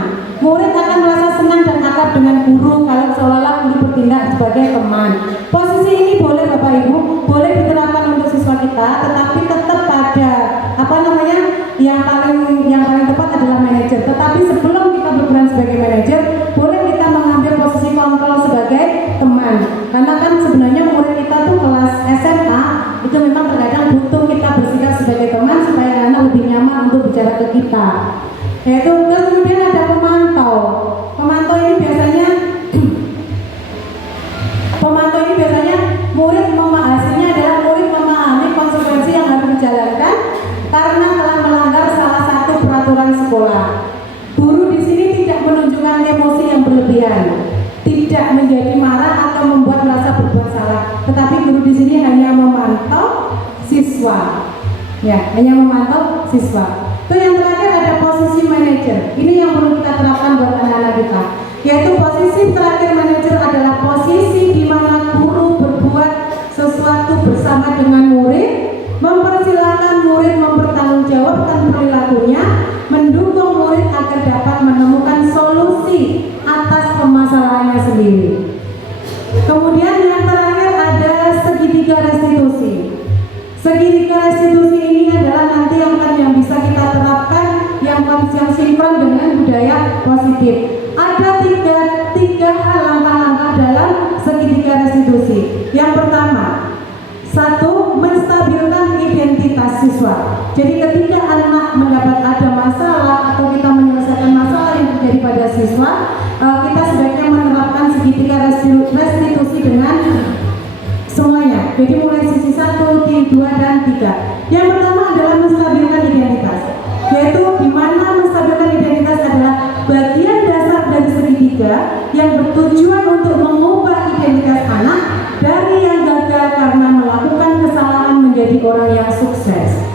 Murid akan merasa senang dan akrab dengan guru kalau seolah-olah guru bertindak sebagai teman. Posisi ini boleh Bapak Ibu, boleh diterapkan untuk siswa kita, tetapi tetap pada apa namanya yang paling tepat adalah manajer. Tetapi sebelum kita berperan sebagai manajer, boleh kita mengambil posisi kontrol sebagai teman. Karena kan sebenarnya murid kita tuh kelas SMA itu memang terkadang butuh kita bersikap sebagai teman supaya anak lebih nyaman untuk bicara ke kita. Yaitu terus kemudian ada pemantau. Pemantau ini biasanya murid hasilnya adalah murid memahami konsekuensi yang harus dijalankan karena telah melanggar salah satu peraturan sekolah. Guru di sini tidak menunjukkan emosi yang berlebihan, tidak menjadi marah atau membuat merasa berbuat salah, tetapi guru di sini hanya memantau siswa. Ya, hanya memantau siswa. Itu yang terakhir ada posisi manajer. Ini yang perlu kita terapkan buat anak-anak kita. Yaitu posisi terakhir manajer adalah posisi di mana guru berbuat sesuatu bersama dengan murid, mempersilahkan murid mempertanggungjawabkan perilakunya, mendukung murid agar dapat menemukan solusi atas permasalahannya sendiri. Kemudian yang terakhir ada segitiga restitusi. Segitiga restitusi ini adalah nanti yang bisa kita terapkan yang sinkron dengan budaya positif. Ada tiga hal langkah-langkah dalam segitiga restitusi. Yang pertama, satu, menstabilkan identitas siswa. Jadi ketika anak mendapat ada masalah atau kita menyelesaikan masalah yang terjadi pada siswa, kita sebaiknya menerapkan segitiga restitusi dengan semuanya. Jadi mulai sisi 1, 2, dan 3. Yang pertama adalah menstabilkan identitas, yaitu di mana menstabilkan identitas adalah bagian dasar dari segitiga yang bertujuan untuk mengubah identitas anak dari yang gagal karena melakukan kesalahan menjadi orang yang sukses.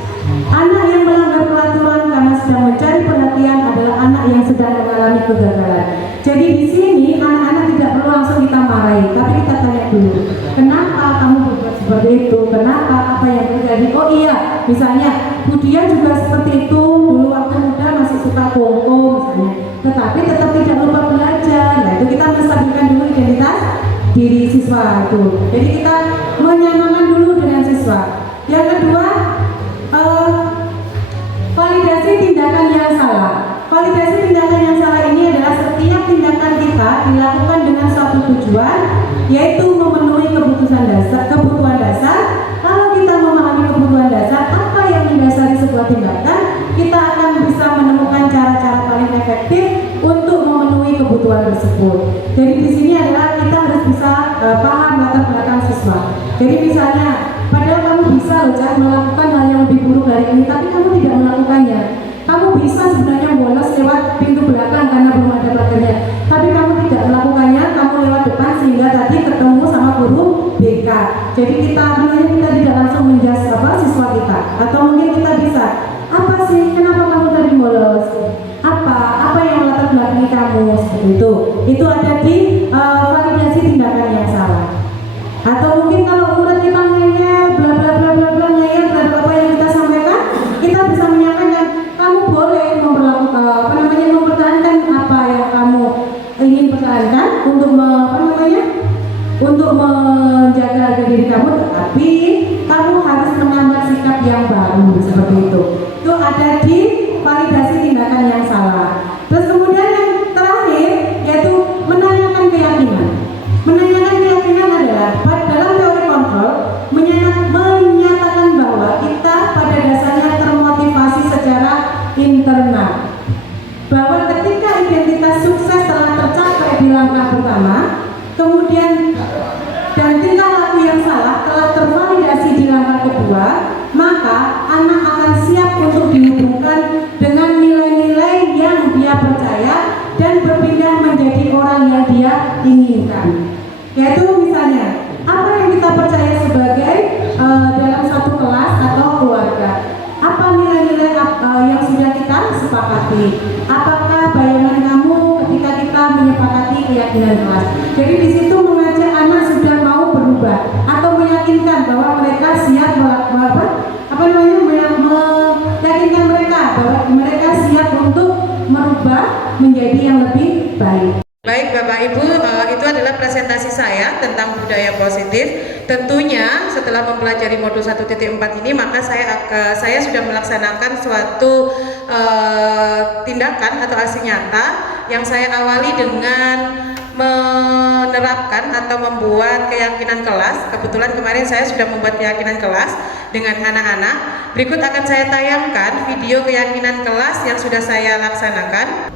Anak yang melanggar peraturan karena sedang mencari perhatian adalah anak yang sedang mengalami kegagalan. Jadi di sini anak-anak tidak perlu langsung kita marahi, tapi kita tanya dulu, kenapa kamu berbuat seperti itu? Kenapa? Apa yang terjadi? Oh iya, misalnya Budia juga seperti itu dulu waktu muda, masih suka kongko misalnya, tetapi tetap tidak lupa belajar. Nah itu kita menstabilkan dulu identitas diri siswa itu. Jadi kita menyenangkan dulu dengan siswa. Yang kedua, validasi tindakan yang salah. Validasi tindakan yang salah ini adalah setiap tindakan kita dilakukan dengan suatu tujuan, yaitu memenuhi kebutuhan dasar. Kalau kita memahami kebutuhan dasar, apa yang mendasari sebuah tindakan, kita akan bisa menemukan cara-cara paling efektif untuk memenuhi kebutuhan tersebut. Jadi di sini adalah kita harus bisa paham latar belakang siswa. Jadi misalnya, padahal kamu bisa loh melakukan hal yang lebih buruk dari ini, tapi kamu tidak melakukannya. Kamu bisa sebenarnya bolos lewat pintu belakang karena belum ada pagarnya, tapi kamu tidak melakukannya, kamu lewat depan sehingga tadi ketemu sama guru BK. Jadi kita tidak langsung menjas siswa kita, atau mungkin kita bisa apa sih, kenapa kamu tadi bolos? Apa yang latar belakangi kamu seperti itu? Itu ada di validasi tindakan yang salah. Atau mungkin kalau murid kita ngeyel, bla bla bla bla bla ngeyel terhadap apa yang kita sampaikan, kita bisa menyampaikan, kamu boleh mempertahankan apa yang kamu ingin pertahankan untuk untuk menjaga harga diri kamu, tetapi kamu harus menambah sikap yang baru seperti itu. Itu ada di validasi tindakan yang salah. bahwa ketika identitas sukses telah tercapai di langkah pertama, kemudian dan tingkah laku yang salah telah tervalidasi di langkah kedua, maka anak akan siap untuk dihubungkan dengan nilai-nilai yang dia percaya dan berpindah menjadi orang yang dia inginkan. Yaitu misalnya, apa yang kita percaya sebagai dalam satu kelas atau keluarga? Apa nilai-nilai yang sudah kita sepakati? Apakah bayangan kamu ketika kita menyepakati keyakinan kelas? Jadi di situ mengajak anak sudah mau berubah atau meyakinkan bahwa mereka siap meyakinkan mereka bahwa mereka siap untuk merubah menjadi yang lebih baik. Baik Bapak Ibu, itu adalah presentasi saya tentang budaya positif. Tentunya setelah mempelajari modul 1.4 ini, maka saya sudah melaksanakan suatu tindakan atau aksi nyata yang saya awali dengan menerapkan atau membuat keyakinan kelas. Kebetulan kemarin saya sudah membuat keyakinan kelas dengan anak-anak. Berikut akan saya tayangkan video keyakinan kelas yang sudah saya laksanakan.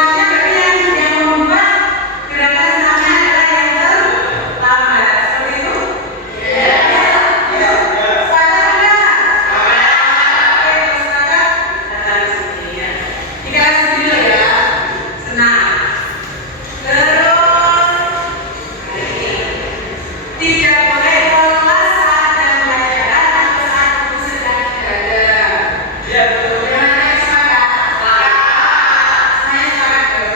Senangnya berarti yang membuat gerakan senangnya adalah yang terlambat. Seperti itu? Ya. Ya. Sepakat enggak? Oke, sepakat. Datang ke sini ya. Dikasih dulu ya. Senang. Terus tidak boleh lelah saat dalam pelajaran atau saat guru sedang berada. Gimana, sepakat? Semuanya sepakat dong.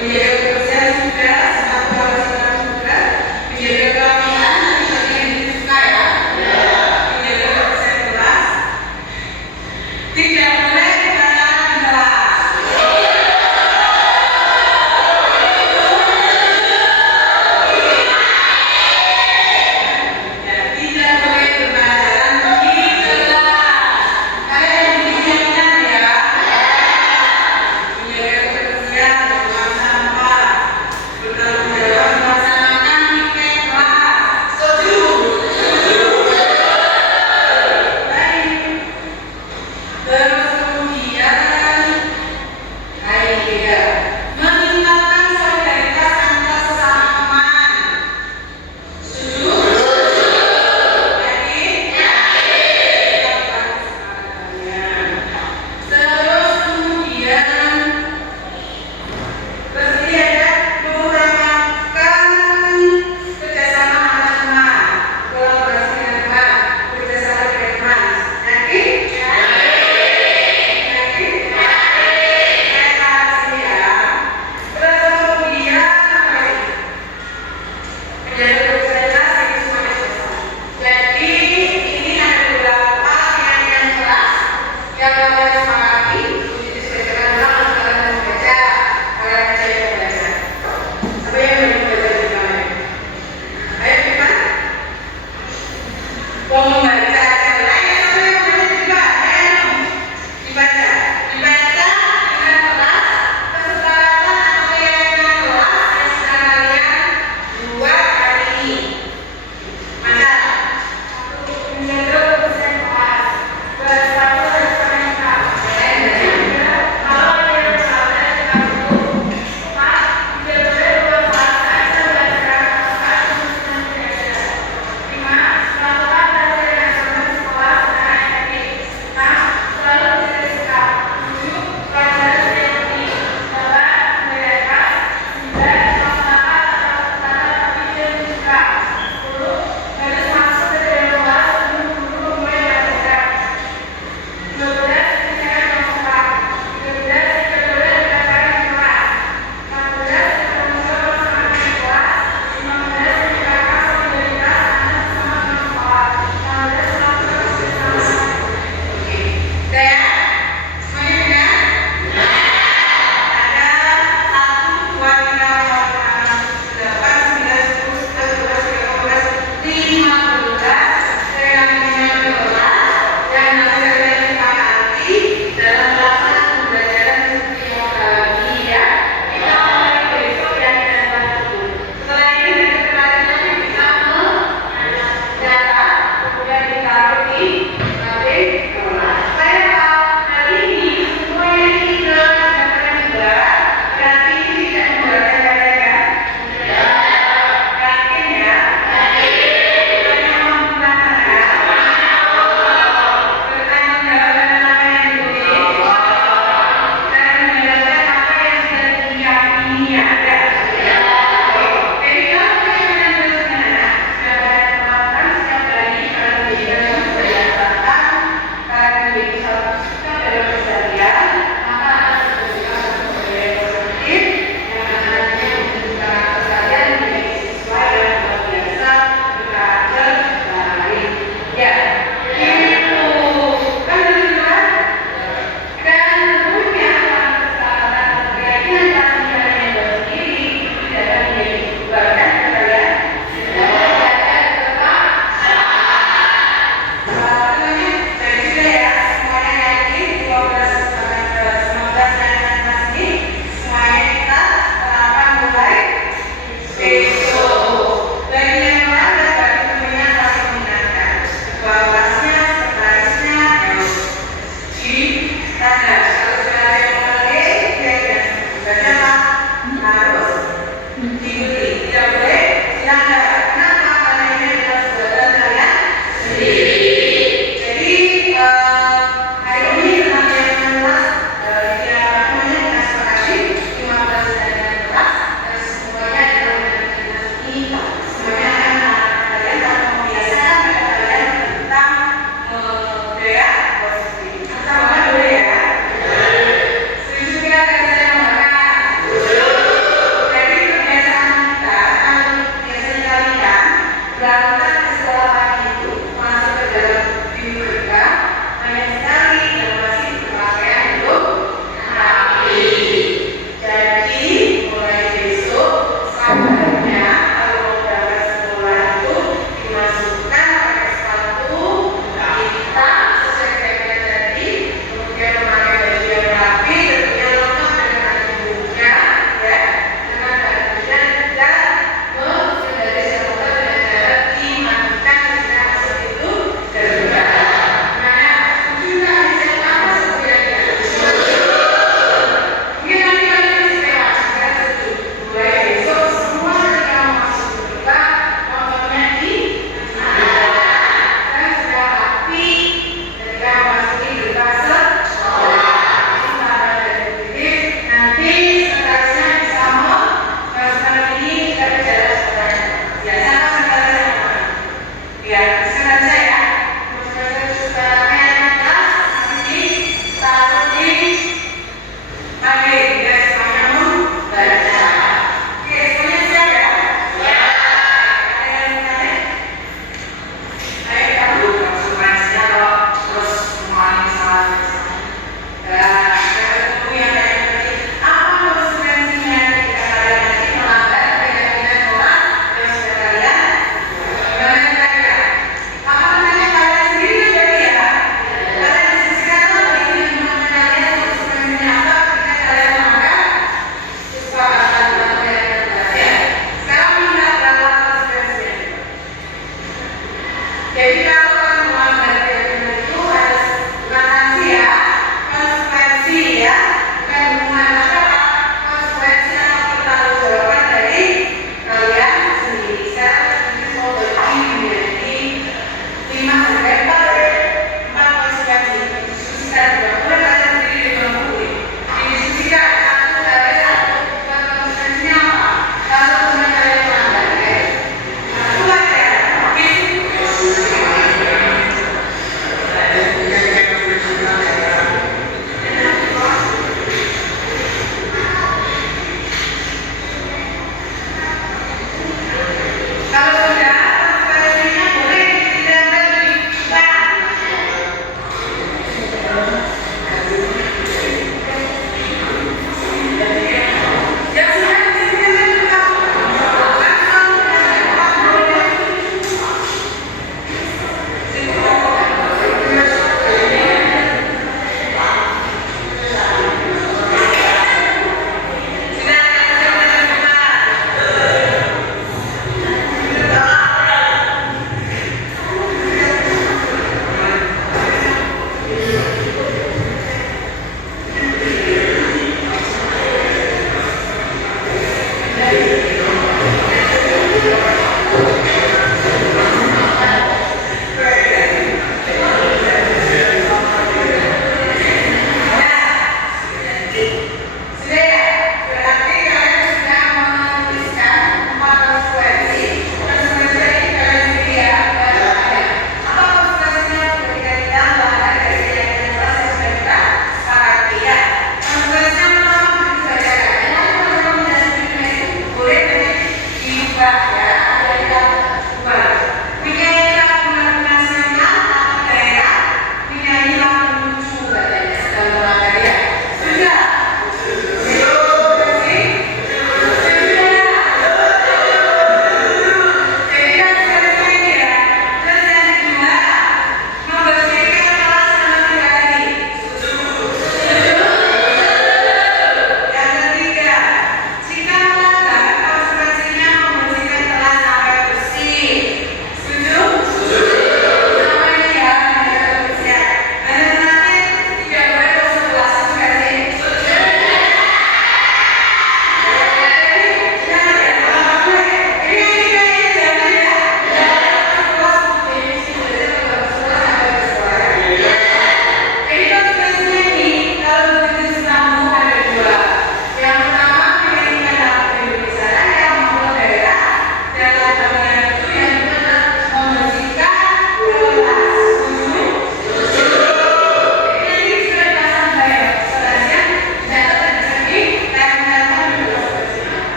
menjaga kebersihan juga, sepatu harus siap juga, menjaga kerapian, nanti yang dibuka ya, menjaga kebersihan kelas, tidak boleh dibatalkan di kelas. Dan tidak boleh berbajaran di kelas. Kalian yang diingatkan ya, menjaga kebersihan, buang sampah.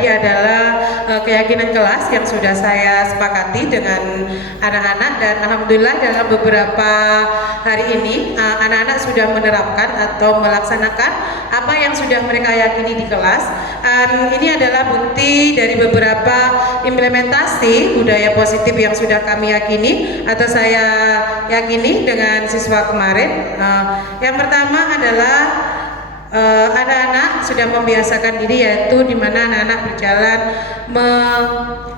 tadi adalah keyakinan kelas yang sudah saya sepakati dengan anak-anak, dan alhamdulillah dalam beberapa hari ini anak-anak sudah menerapkan atau melaksanakan apa yang sudah mereka yakini di kelas. Ini adalah bukti dari beberapa implementasi budaya positif yang sudah kami yakini atau saya yakini dengan siswa kemarin. Yang pertama adalah anak-anak sudah membiasakan diri, yaitu di mana anak-anak berjalan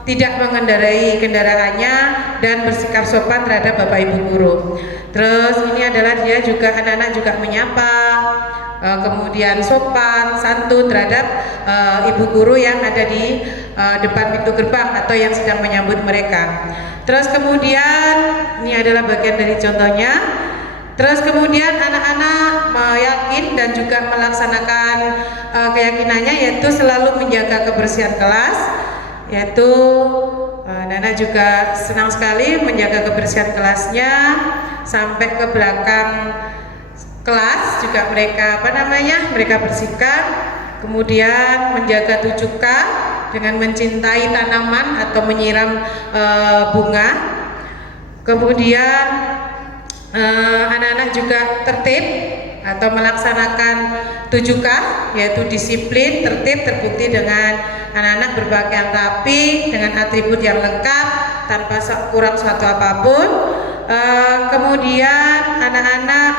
tidak mengendarai kendaraannya dan bersikap sopan terhadap bapak ibu guru. Terus ini adalah dia juga, anak-anak juga menyapa, kemudian sopan santun terhadap ibu guru yang ada di depan pintu gerbang atau yang sedang menyambut mereka. Terus kemudian ini adalah bagian dari contohnya. Terus kemudian anak-anak yakin dan juga melaksanakan keyakinannya, yaitu selalu menjaga kebersihan kelas, yaitu anak-anak juga senang sekali menjaga kebersihan kelasnya sampai ke belakang kelas juga mereka bersihkan. Kemudian menjaga 7K dengan mencintai tanaman atau menyiram bunga. Kemudian anak-anak juga tertib atau melaksanakan 7K, yaitu disiplin, tertib, terbukti dengan anak-anak berpakaian rapi dengan atribut yang lengkap tanpa kurang suatu apapun. Kemudian anak-anak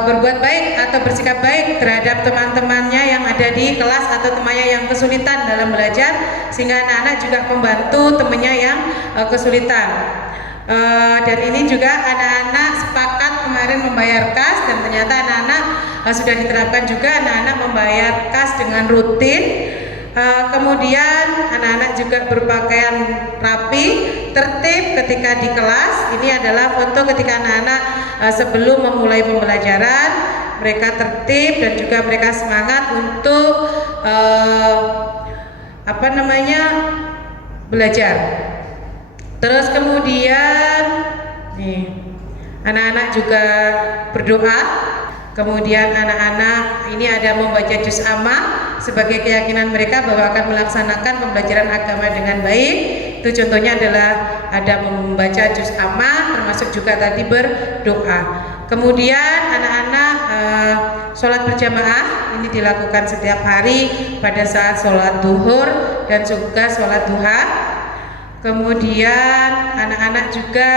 berbuat baik atau bersikap baik terhadap teman-temannya yang ada di kelas atau temannya yang kesulitan dalam belajar, sehingga anak-anak juga membantu temannya yang kesulitan. Dan ini juga anak-anak sepakat kemarin membayar kas, dan ternyata anak-anak sudah diterapkan juga anak-anak membayar kas dengan rutin. Kemudian anak-anak juga berpakaian rapi, tertib ketika di kelas. Ini adalah foto ketika anak-anak sebelum memulai pembelajaran. Mereka tertib dan juga mereka semangat untuk belajar. Terus kemudian nih, anak-anak juga berdoa. Kemudian anak-anak ini ada membaca juz amma sebagai keyakinan mereka bahwa akan melaksanakan pembelajaran agama dengan baik. Itu contohnya adalah ada membaca juz amma, termasuk juga tadi berdoa. Kemudian anak-anak sholat berjamaah ini dilakukan setiap hari pada saat sholat duhur dan juga sholat duha. Kemudian anak-anak juga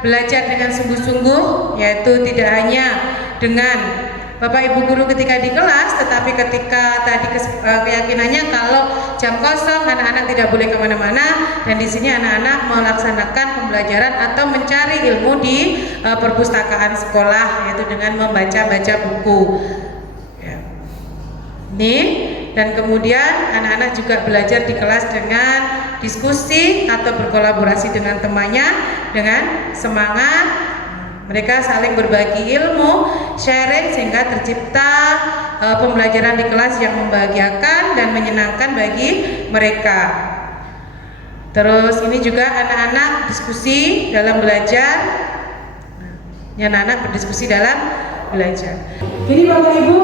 belajar dengan sungguh-sungguh, yaitu tidak hanya dengan bapak ibu guru ketika di kelas, tetapi ketika tadi keyakinannya kalau jam kosong anak-anak tidak boleh kemana-mana, dan di sini anak-anak melaksanakan pembelajaran atau mencari ilmu di perpustakaan sekolah, yaitu dengan membaca-baca buku. Nih, dan kemudian anak-anak juga belajar di kelas dengan diskusi atau berkolaborasi dengan temannya dengan semangat. Mereka saling berbagi ilmu, sharing, sehingga tercipta pembelajaran di kelas yang membahagiakan dan menyenangkan bagi mereka. Terus ini juga anak-anak diskusi dalam belajar. Anak-anak berdiskusi dalam belajar. Jadi Bapak Ibu,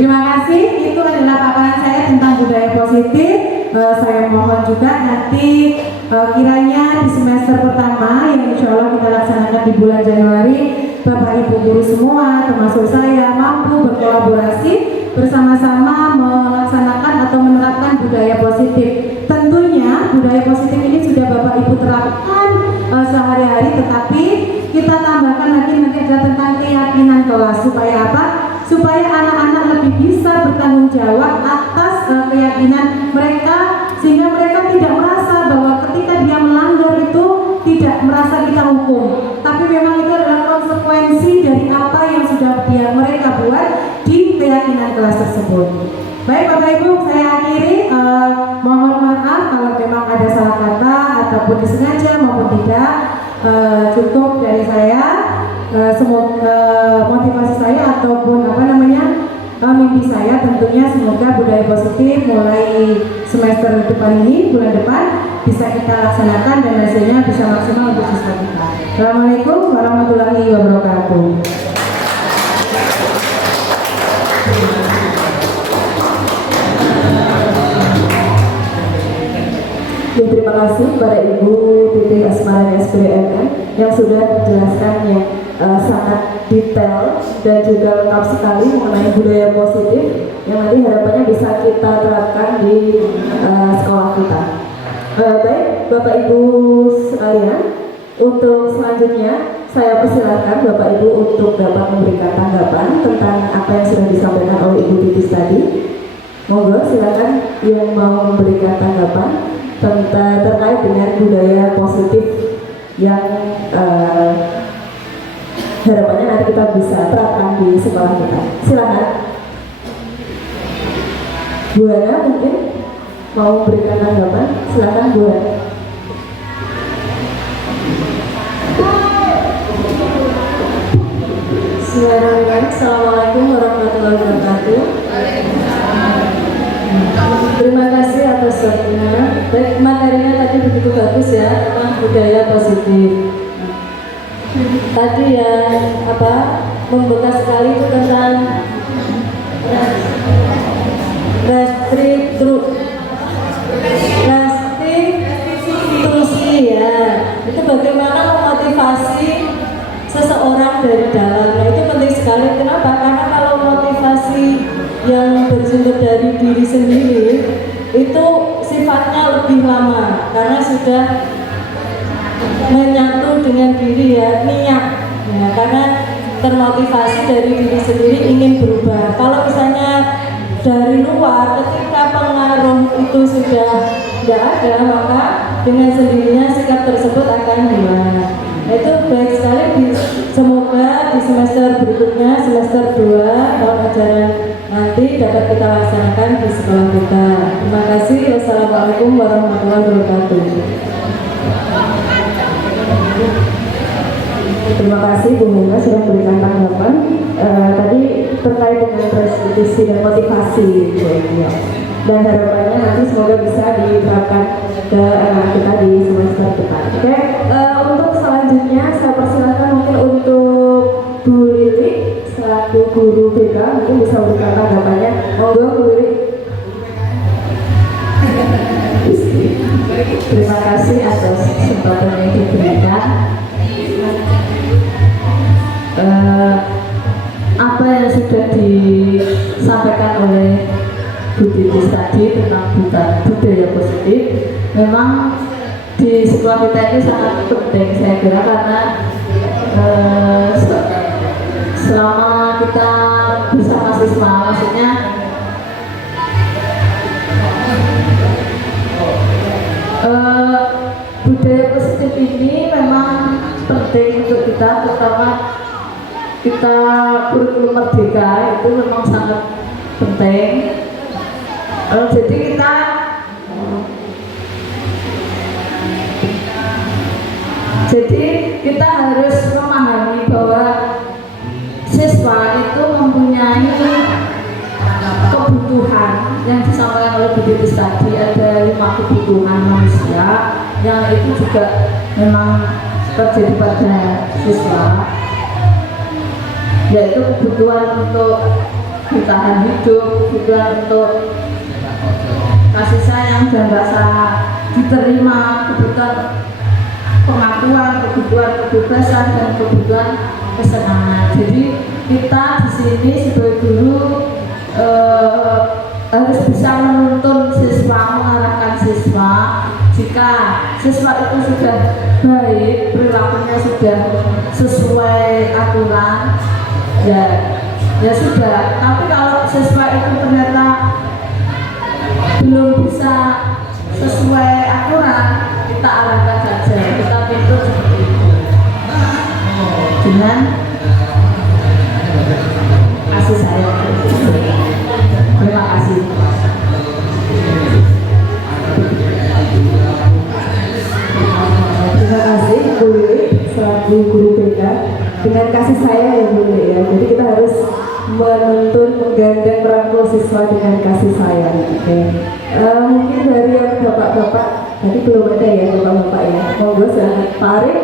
terima kasih. Itu adalah paparan saya tentang budaya positif. Saya mohon juga nanti kiranya di semester pertama yang insya Allah kita laksanakan di bulan Januari, Bapak Ibu guru semua termasuk saya mampu berkolaborasi bersama-sama melaksanakan atau menerapkan budaya positif. Tentunya budaya positif ini sudah Bapak Ibu terapkan sehari-hari, tetapi kita tambahkan lagi nanti adalah tentang keyakinan kelas. Supaya apa? Supaya anak-anak lebih bisa bertanggung jawab atas keyakinan mereka, sehingga mereka tidak merasa bahwa ketika dia melanggar itu tidak merasa kita hukum, tapi memang itu adalah konsekuensi dari apa yang sudah mereka buat di keyakinan kelas tersebut. Baik Bapak Ibu, saya akhiri. Mohon maaf kalau memang ada salah kata ataupun disengaja maupun tidak. Cukup dari saya. Semoga motivasi saya ataupun mimpi saya tentunya semoga budaya positif mulai semester depan ini, bulan depan bisa kita laksanakan dan hasilnya bisa maksimal untuk siswa kita. Assalamualaikum warahmatullahi wabarakatuh. selain SBMN yang sudah dijelaskan yang sangat detail dan juga lengkap sekali mengenai budaya positif yang nanti harapannya bisa kita terapkan di sekolah kita. Baik, Bapak Ibu sekalian, untuk selanjutnya saya persilakan Bapak Ibu untuk dapat memberikan tanggapan tentang apa yang sudah disampaikan oleh Ibu Titis tadi. Monggo silakan yang mau memberikan tanggapan terkait dengan budaya positif yang harapannya nanti kita bisa terapkan di sekolah kita. Silakan. Bu Hana mungkin mau memberikan tanggapan, silakan Bu Hana. Bismillahirrahmanirrahim. Assalamualaikum warahmatullahi wabarakatuh. Terima kasih atas waktunya. Baik, materinya tadi begitu bagus ya, tentang budaya positif. Tadi yang membekas sekali itu tentang restitusi ya. Itu bagaimana memotivasi seseorang dari dalam. Nah, itu penting sekali. Kenapa? Karena kalau motivasi yang bersumber dari diri sendiri itu sifatnya lebih lama karena sudah menyatu dengan diri ya, niat ya, karena termotivasi dari diri sendiri ingin berubah. Kalau misalnya dari luar, ketika pengaruh itu sudah tidak ada, maka dengan sendirinya sikap tersebut akan hilang. Itu baik sekali. Semoga di semester berikutnya, semester 2 tahun ajaran nanti dapat kita laksanakan di sekolah kita. Terima kasih. Wassalamualaikum warahmatullahi wabarakatuh. Terima kasih Bu Hana sudah memberikan tanggapan. Tadi terkait dengan restitusi dan motivasi ya. Dan harapannya nanti semoga bisa diterapkan ke anak kita di semester depan. Oke, untuk selanjutnya saya persilakan mungkin untuk Bu Lili selaku guru BK mungkin bisa memberikan tanggapannya. Monggo Bu Lili. Terima kasih atas kesempatan yang diberikan. Apa yang sudah disampaikan oleh Bu Titis tadi tentang budaya positif memang di sekolah kita ini sangat penting saya kira, karena selama kita bersama siswa, maksudnya budaya positif ini memang penting untuk kita, terutama kita kurikulum merdeka itu memang sangat penting. Jadi kita harus memahami bahwa siswa itu mempunyai kebutuhan yang disampaikan oleh Bu Titis tadi. Ada 5 kebutuhan manusia yang itu juga memang terjadi pada siswa, yaitu kebutuhan untuk bertahan hidup, kebutuhan untuk kasih sayang dan rasa diterima, kebutuhan pengakuan, kebutuhan kebebasan dan kebutuhan kesenangan. Jadi kita di sini sebagai guru harus bisa menuntun siswa, mengarahkan siswa. Jika siswa itu sudah baik, perilakunya sudah sesuai aturan, ya sudah. Tapi kalau siswa itu ternyata belum bisa sesuai aturan, kita arahkan saja, kita tuntut seperti itu dengan kasih sayang. Terima kasih. Terima kasih Bu Lili selaku guru BK. Dengan kasih sayang ya Bu Lili ya. Jadi kita harus menuntun, menggandeng, merangkul siswa dengan kasih sayang. Oke. Mungkin dari yang bapak-bapak tadi belum ada ya bapak-bapak ya. Monggo silahkan Pak Arif.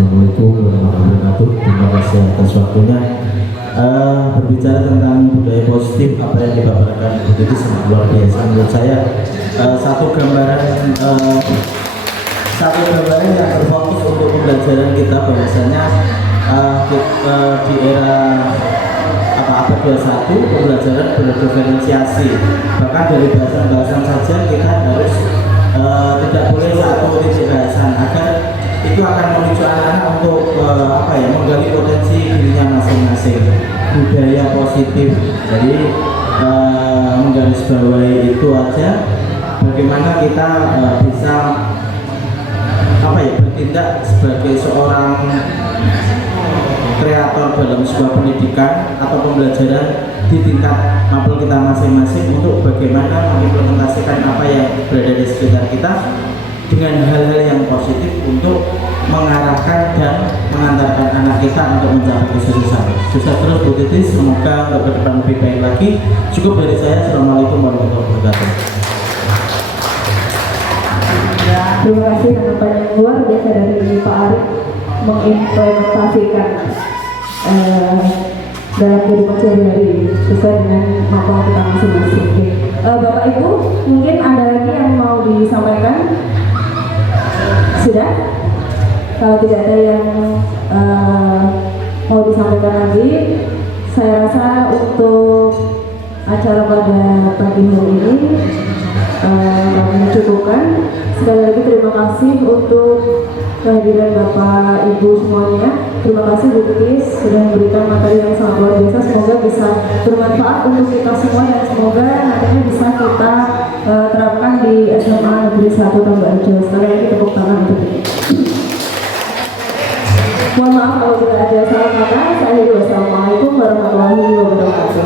Assalamualaikum warahmatullahi wabarakatuh. Terima kasih atas waktunya. Berbicara tentang budaya positif, apa yang dipaparkan itu sangat luar biasa menurut saya. Satu gambaran yang berfokus untuk pembelajaran kita bahwasanya di era abad 21 pembelajaran berdiferensiasi, bahkan dari bahasan-bahasan saja kita harus tidak boleh satu titik bahasan agar itu akan memicu anak-anak untuk menggali potensi dirinya masing-masing. Budaya positif, jadi menggarisbawahi itu aja, bagaimana kita bisa bertindak sebagai seorang kreator dalam sebuah pendidikan atau pembelajaran di tingkat mapel kita masing-masing untuk bagaimana mengimplementasikan apa yang berada di sekitar kita dengan hal-hal yang positif untuk mengarahkan dan mengantarkan anak kita untuk mencapai kesuksesan. Sukses terus Bu Titi, semoga untuk ke depan lebih baik lagi. Cukup dari saya. Assalamualaikum warahmatullahi wabarakatuh. Terima kasih tanggapan yang luar biasa dari Pak Arif mengimplementasikan dalam kehidupan sehari-hari sesuai dengan mapel kita masing-masing. Bapak Ibu, mungkin ada lagi yang mau disampaikan? Sudah? Kalau tidak ada yang mau disampaikan lagi, saya rasa untuk acara pada pagi hari ini kami cukupkan. Sekali lagi terima kasih untuk kehadiran Bapak Ibu semuanya. Terima kasih Bu Titis sudah memberikan materi yang sangat luar biasa. Semoga bisa bermanfaat untuk kita semua dan semoga nantinya bisa kita terapkan di SMA Negeri 1 Tambarjo. Sekali lagi tepuk tangan untuk ini. Mohon maaf kalau tidak ada salah kata. Saya Wassalamualaikum warahmatullahi wabarakatuh.